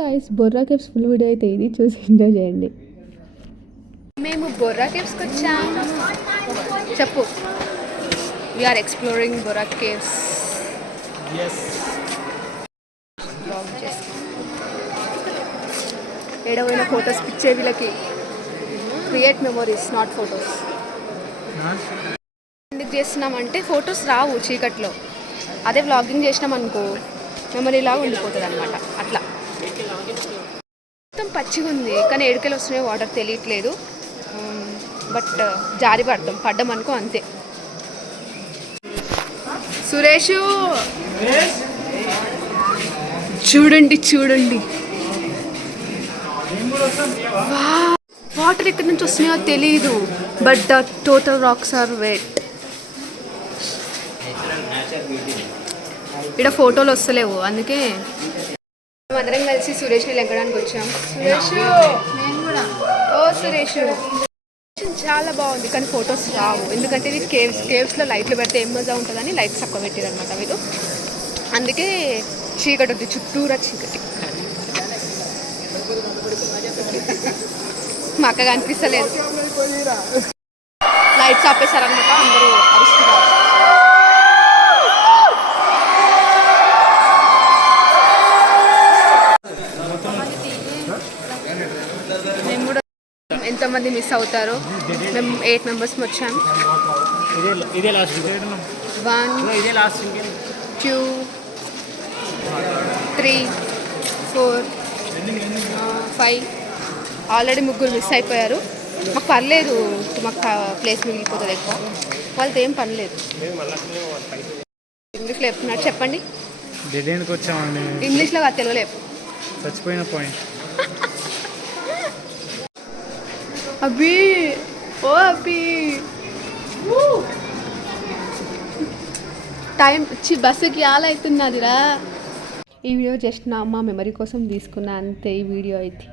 Guys Borra caves full video అయితే ఇది చూసి ఎంజాయ్ చేయండి. మేము బొర్రా కేవ్స్కి వచ్చాము. చెప్పు. We're exploring Borra caves. ఏడవైన ఫొటోస్ పిచ్చే వీళ్ళకి. Create memories not photos. ఎందుకు చేస్తున్నామంటే ఫొటోస్ రావు చీకట్లో. అదే వ్లాగింగ్ చేసినాం అనుకో మెమరీలాగా ఉండిపోతుంది అనమాట. అట్లా మొత్తం పచ్చిగా ఉంది కానీ ఏడుకెళ్ళి వస్తున్నాయో వాటర్ తెలియట్లేదు. బట్ జారి పడ్డం అనుకో అంతే. సురేష్ చూడండి వాటర్ ఎక్కడి నుంచి వస్తున్నాయో తెలీదు. But the total rocks are wet. ఇక్కడ ఫోటోలు వస్తలేవు అందుకే అందరం కలిసి సురేష్ని లెక్కడానికి వచ్చాం. సురేష్ చాలా బాగుంది కానీ ఫొటోస్ రావు. ఎందుకంటే ఇది కేవ్స్లో లైట్లు పెడితే ఏం మజా ఉంటుందని లైట్స్ తక్కువ పెట్టారు అనమాట వీళ్ళు. అందుకే చీకటి ఉంది, చుట్టూరా చీకటి. మా అక్కగా అనిపిస్తలేదు. లైట్స్ ఆపేశారనమాట. అందరూ అరుస్తున్నారు. మేము కూడా ఎంతమంది మిస్ అవుతారో. మేము 8 మెంబర్స్ వచ్చాము. 1 2 3 4 5 ఆల్రెడీ 3 మిస్ అయిపోయారు. మాకు పర్లేదు, మాకు ప్లేస్ మిగిలిపోతుంది ఎక్కువ. వాళ్ళతో ఏం పర్లేదు. ఇంగ్లీష్లో చెప్తున్నారు, చెప్పండి. ఇంగ్లీష్లో కాదు, తెలుగులో చెప్పు. చచ్చిపోయిన పాయింట్. అబ్బి ఓ అబ్బి టైం బస్సుకి ఆలవుతున్నదిరా. ఈ వీడియో జస్ట్ నా అమ్మ మెమరీ కోసం తీసుకున్నా అంతే. ఈ వీడియో అయితే